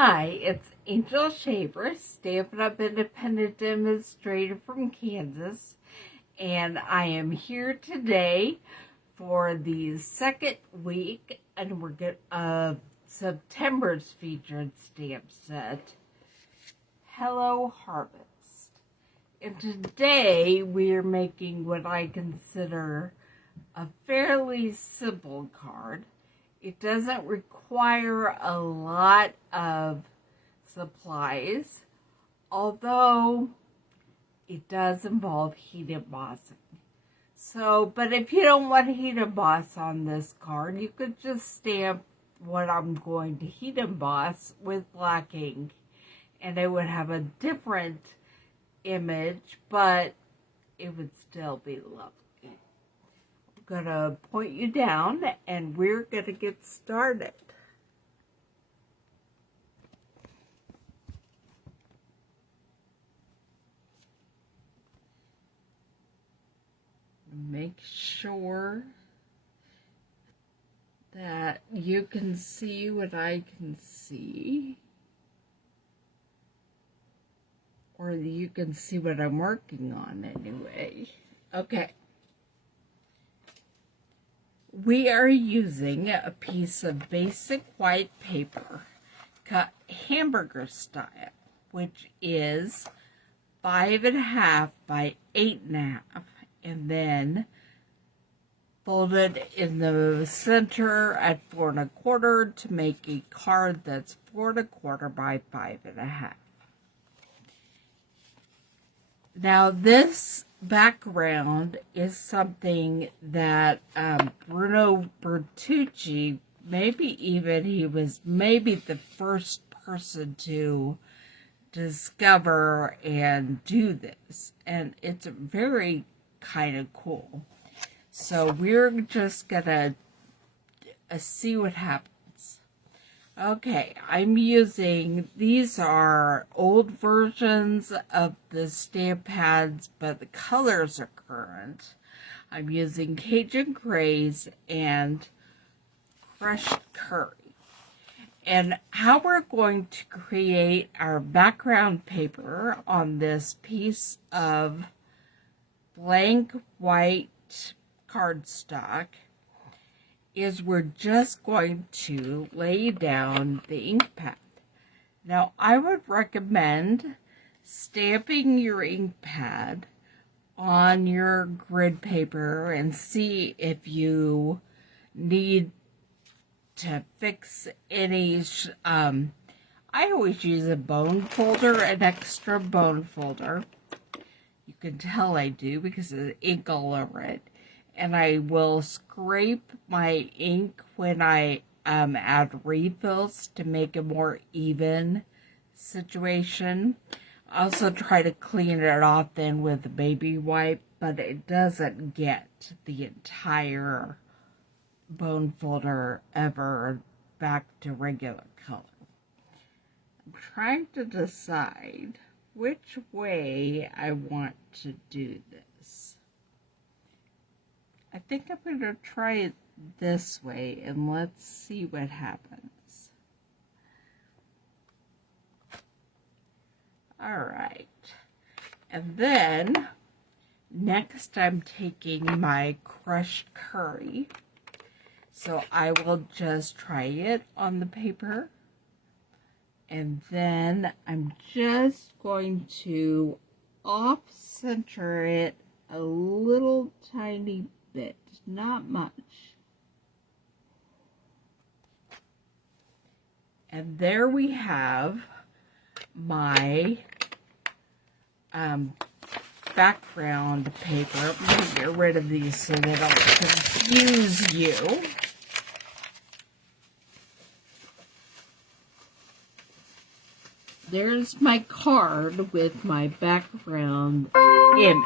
Hi, it's Angel Shaver, Stampin' Up Independent Demonstrator from Kansas, and I am here today for the second week, and we're getting September's featured stamp set, Hello Harvest. And today we're making what I consider a fairly simple card. It doesn't require a lot of supplies, although it does involve heat embossing. But if you don't want heat emboss on this card, you could just stamp what I'm going to heat emboss with black ink, and it would have a different image, but it would still be lovely. Gonna point you down and we're gonna get started. Make sure that you can see what I can see, or you can see what I'm working on anyway. Okay. We are using a piece of basic white paper cut hamburger style, which is 5.5 by 8.5, and then folded in the center at 4.25 to make a card that's 4.25 by 5.5. Now this background is something that Bruno Bertucci, he was the first person to discover and do this, and it's very kind of cool. So we're just gonna see what happens. Okay, I'm using, these are old versions of the stamp pads, but the colors are current. I'm using Cajun Grays and crushed curry. And how we're going to create our background paper on this piece of blank white cardstock is we're just going to lay down the ink pad. Now, I would recommend stamping your ink pad on your grid paper and see if you need to fix any. I always use a bone folder, an extra bone folder. You can tell I do because there's ink all over it. And I will scrape my ink when I add refills to make a more even situation. I also try to clean it off then with a baby wipe, but it doesn't get the entire bone folder ever back to regular color. I'm trying to decide which way I want to do this. I think I'm going to try it this way, and let's see what happens. Alright. And then, next I'm taking my crushed curry. So I will just try it on the paper. And then I'm just going to off-center it a little tiny bit, not much. And there we have my background paper. I'm going to get rid of these so they don't confuse you. There's my card with my background image.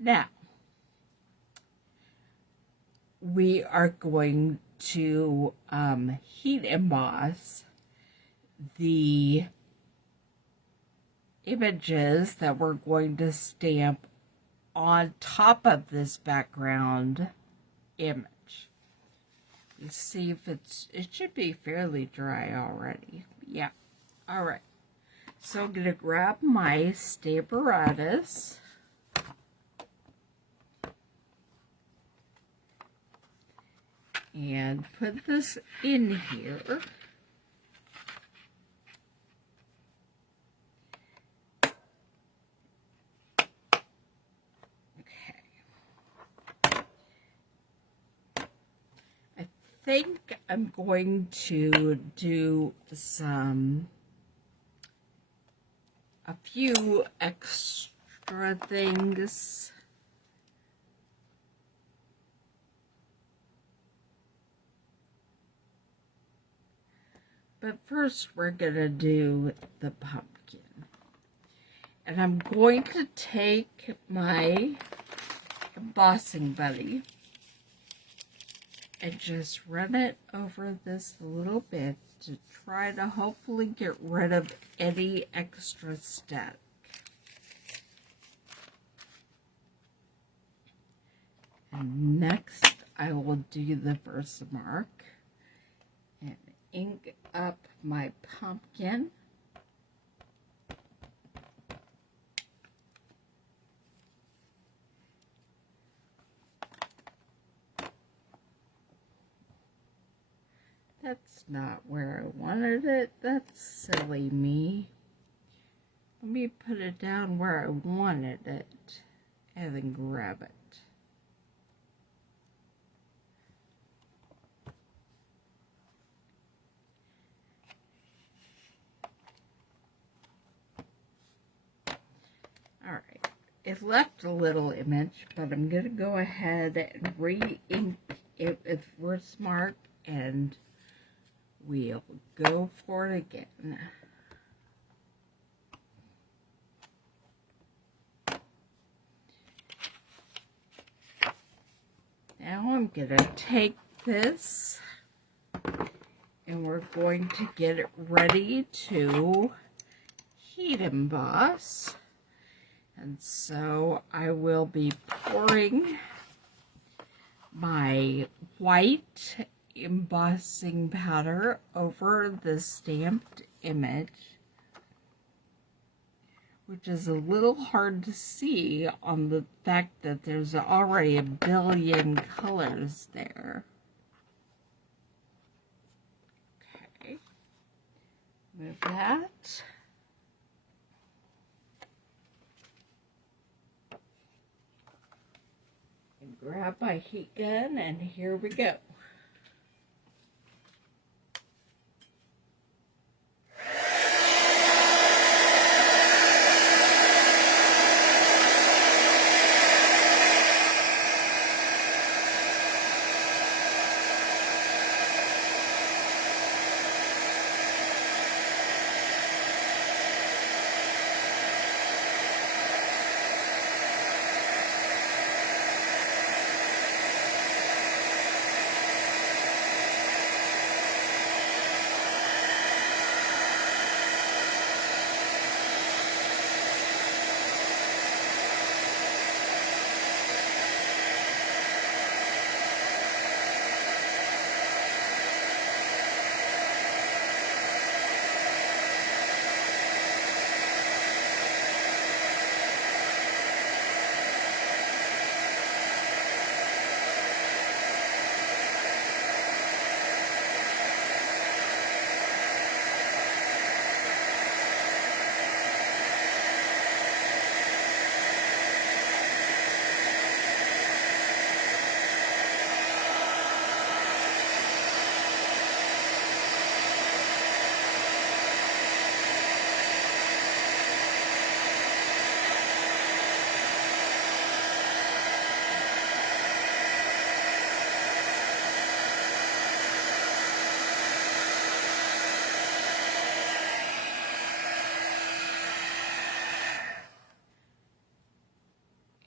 Now, we are going to heat emboss the images that we're going to stamp on top of this background image. Let's see if it should be fairly dry already. Yeah. All right. So I'm going to grab my Stamparatus. And put this in here. Okay. I think I'm going to do a few extra things. But first we're going to do the pumpkin. And I'm going to take my embossing buddy and just run it over this a little bit to try to hopefully get rid of any extra static. And next I will do the Versamark and ink up my pumpkin. That's not where I wanted it. That's silly me. Let me put it down where I wanted it and then grab it. Alright, it left a little image, but I'm going to go ahead and re-ink it with Versamark and we'll go for it again. Now I'm going to take this and we're going to get it ready to heat emboss. And so I will be pouring my white embossing powder over the stamped image, which is a little hard to see on the fact that there's already a billion colors there. Okay, move that. And grab my heat gun, and here we go.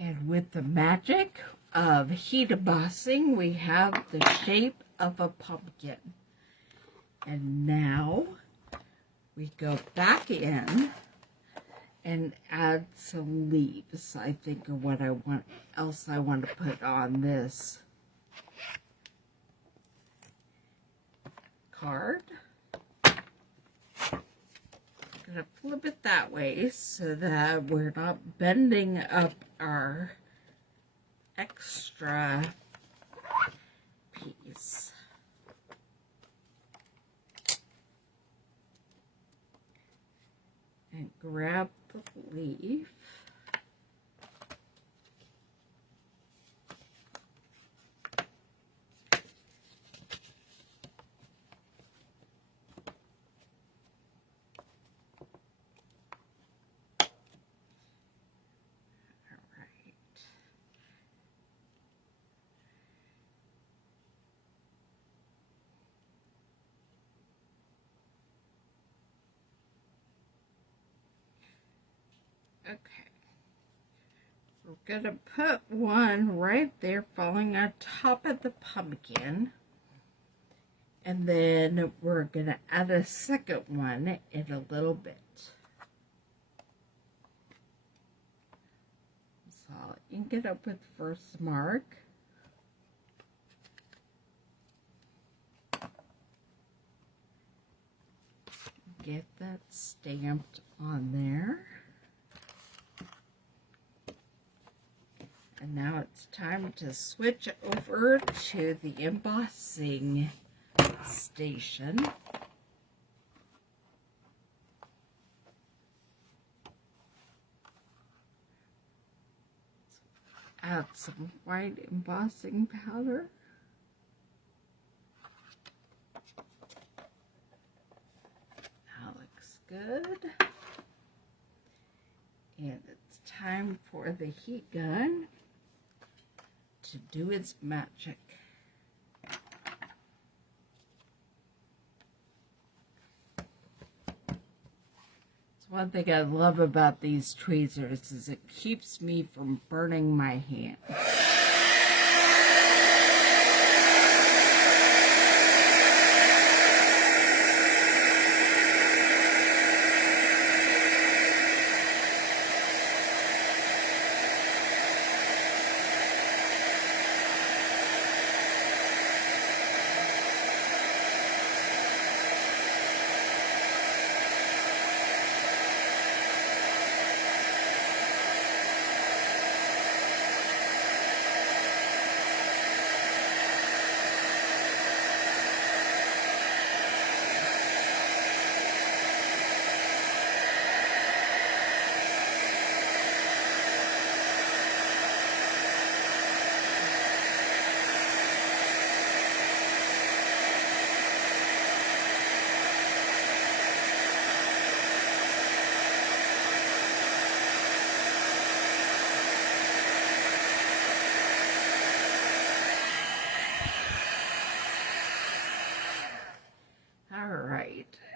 And with the magic of heat embossing, we have the shape of a pumpkin. And now we go back in and add some leaves, I think, are what I want, else I want to put on this. card. I'm going to flip it that way so that we're not bending up our extra piece. And grab the leaf. Okay, we're going to put one right there falling on top of the pumpkin, and then we're going to add a second one in a little bit. So I'll ink it up with first mark. Get that stamped on there. And now it's time to switch over to the embossing station. Add some white embossing powder. That looks good. And it's time for the heat gun to do its magic. It's one thing I love about these tweezers is it keeps me from burning my hands.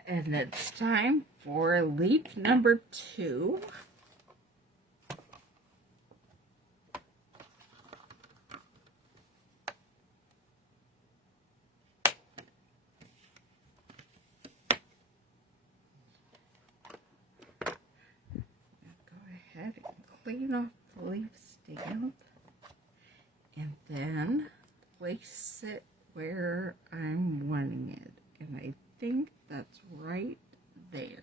And it's time for leaf number 2. Go ahead and clean off the leaf stamp and then place it where I'm wanting it. And I think that's right there.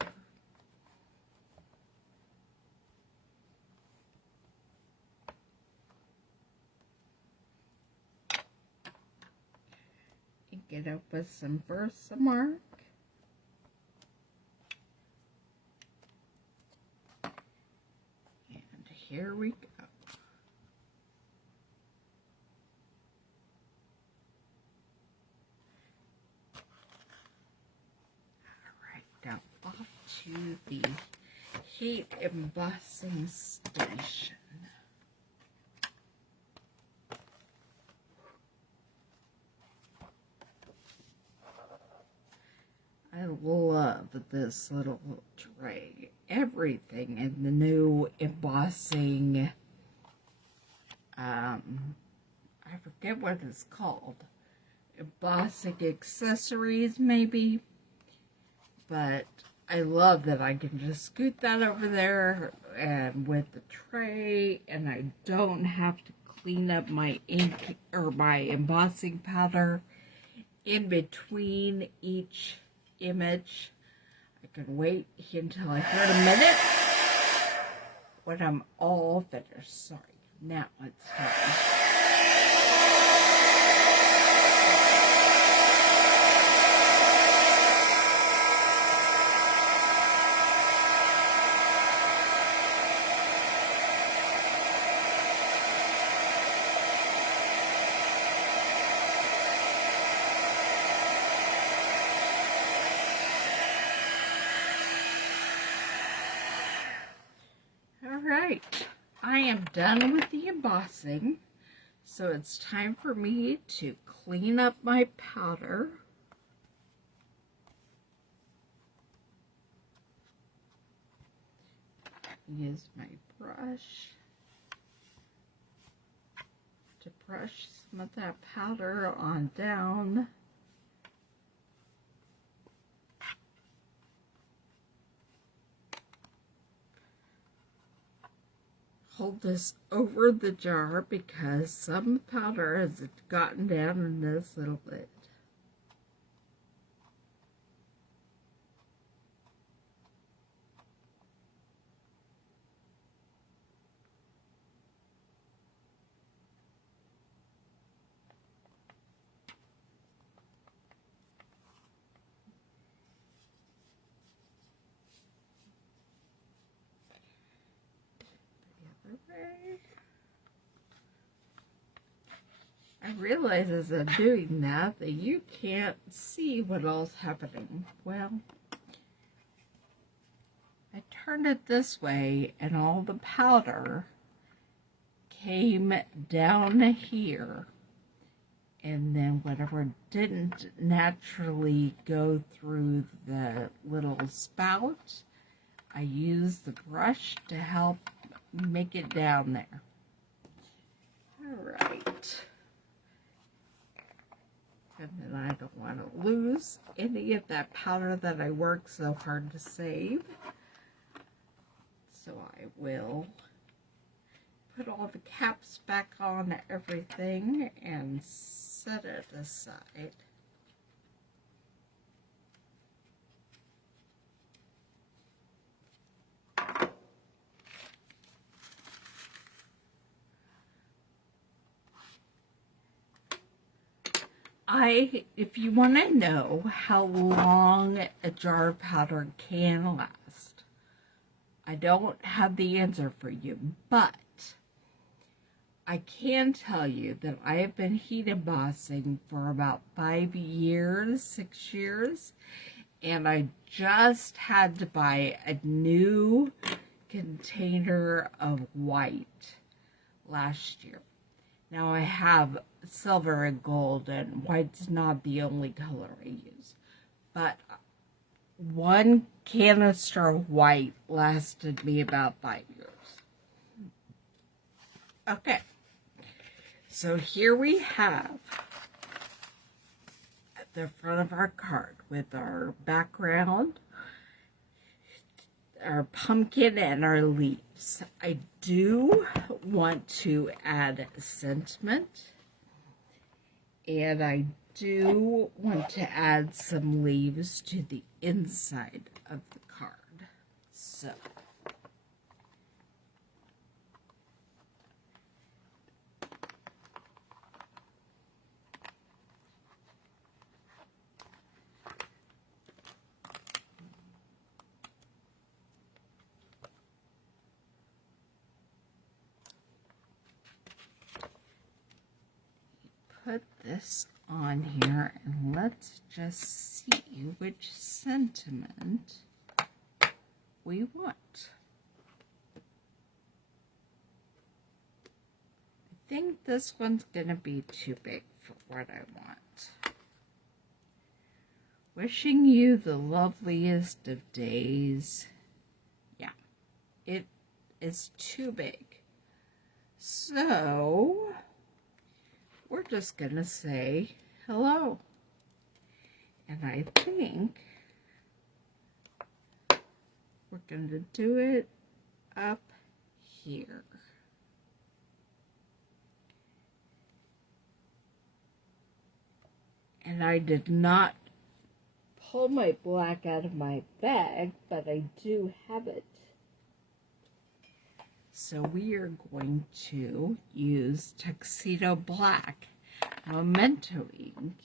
Ink it up with some Versamark. And here we go. Now off to the heat embossing station. I love this little tray. Everything in the new embossing, I forget what it's called. Embossing accessories, maybe. But I love that I can just scoot that over there and with the tray, and I don't have to clean up my ink or my embossing powder. in between each image. I can wait until I heard a minute when I'm all finished. Sorry. Now it's time. Alright, I am done with the embossing, so it's time for me to clean up my powder. Use my brush to brush some of that powder on down. Hold this over the jar because some powder has gotten down in this little bit. I realize as I'm doing that you can't see what all's happening. Well, I turned it this way and all the powder came down here, and then whatever didn't naturally go through the little spout, I used the brush to help make it down there. Alright. And then I don't want to lose any of that powder that I worked so hard to save. So I will put all the caps back on everything and set it aside. If you want to know how long a jar of powder can last, I don't have the answer for you, but I can tell you that I have been heat embossing for about 5 years, 6 years, and I just had to buy a new container of white last year. Now I have silver and gold, and white's not the only color I use. But one canister of white lasted me about 5 years. Okay, so here we have at the front of our card with our background, our pumpkin, and our leaves. I do want to add sentiment, and I do want to add some leaves to the inside of the card. So put this on here and let's just see which sentiment we want. I think this one's gonna be too big for what I want. Wishing you the loveliest of days. Yeah, it is too big. So we're just gonna say hello. And I think we're gonna do it up here. And I did not pull my black out of my bag, but I do have it. So we are going to use Tuxedo Black Memento ink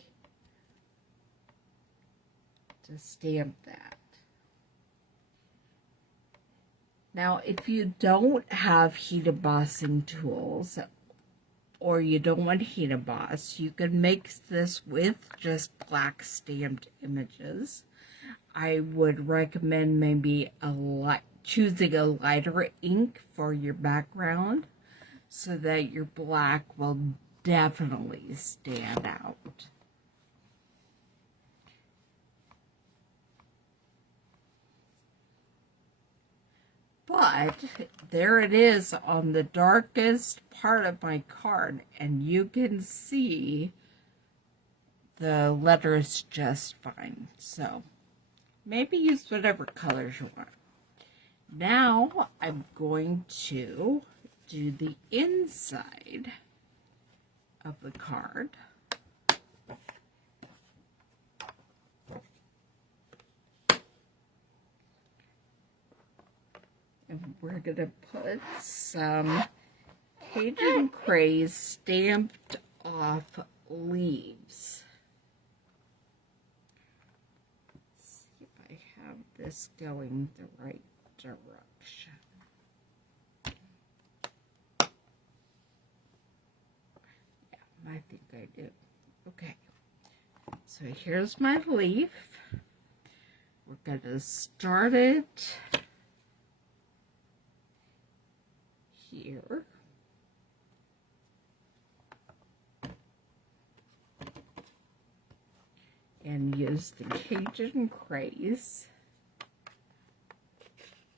to stamp that. Now, if you don't have heat embossing tools, or you don't want heat emboss, you can mix this with just black stamped images. I would recommend maybe choosing a lighter ink for your background so that your black will definitely stand out. But there it is on the darkest part of my card, and you can see the letters just fine. So maybe use whatever colors you want. Now I'm going to do the inside of the card. And we're going to put some Cajun Craze stamped off leaves. Let's see if I have this going the right direction. Yeah, I think I do. Okay. So here's my leaf. We're going to start it here. And use the Cajun Craze.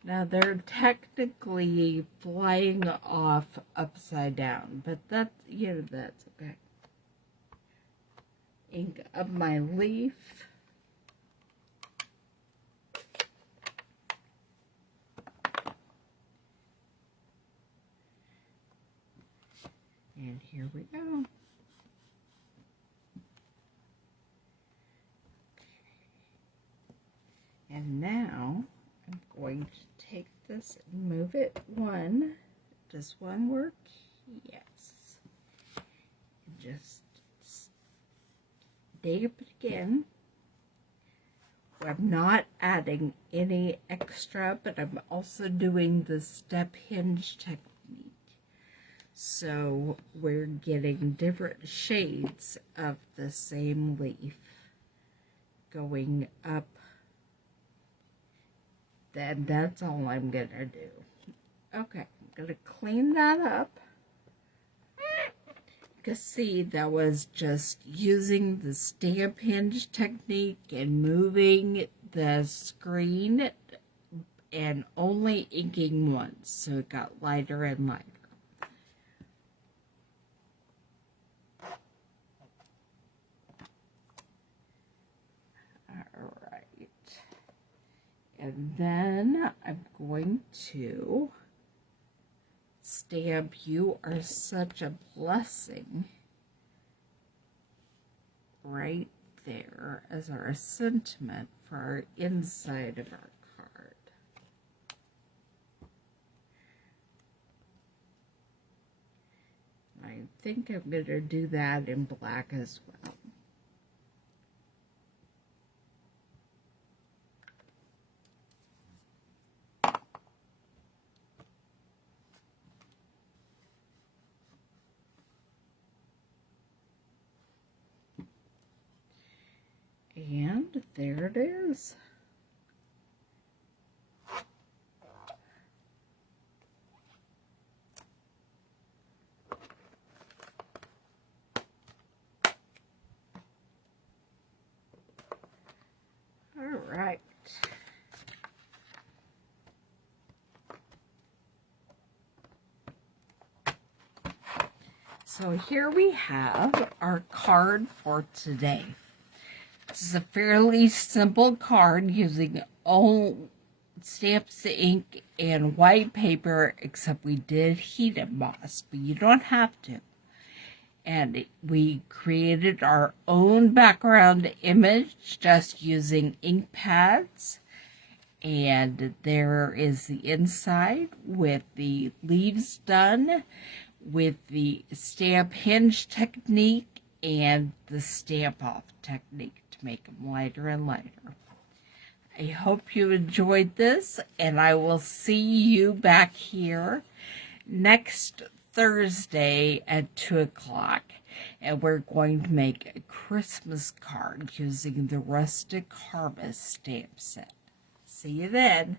Now they're technically flying off upside down, but that's, that's okay. Ink up my leaf. And here we go. And now I'm going to take this and move it one. Does one work? Yes. And just stamp it again. I'm not adding any extra, but I'm also doing the step hinge technique. So we're getting different shades of the same leaf going up. Then that's all I'm gonna do. Okay, I'm gonna clean that up. You can see that was just using the stamp hinge technique and moving the screen and only inking once, so it got lighter and lighter. And then I'm going to stamp "You Are Such a Blessing" right there as our sentiment for our inside of our card. I think I'm going to do that in black as well. And there it is. All right. So here we have our card for today. This is a fairly simple card using all stamps, ink, and white paper, except we did heat emboss, but you don't have to. And we created our own background image just using ink pads. And there is the inside with the leaves done, with the stamp hinge technique and the stamp off technique to make them lighter and lighter. I hope you enjoyed this, and I will see you back here next Thursday at 2 o'clock. And we're going to make a Christmas card using the Rustic Harvest stamp set. See you then.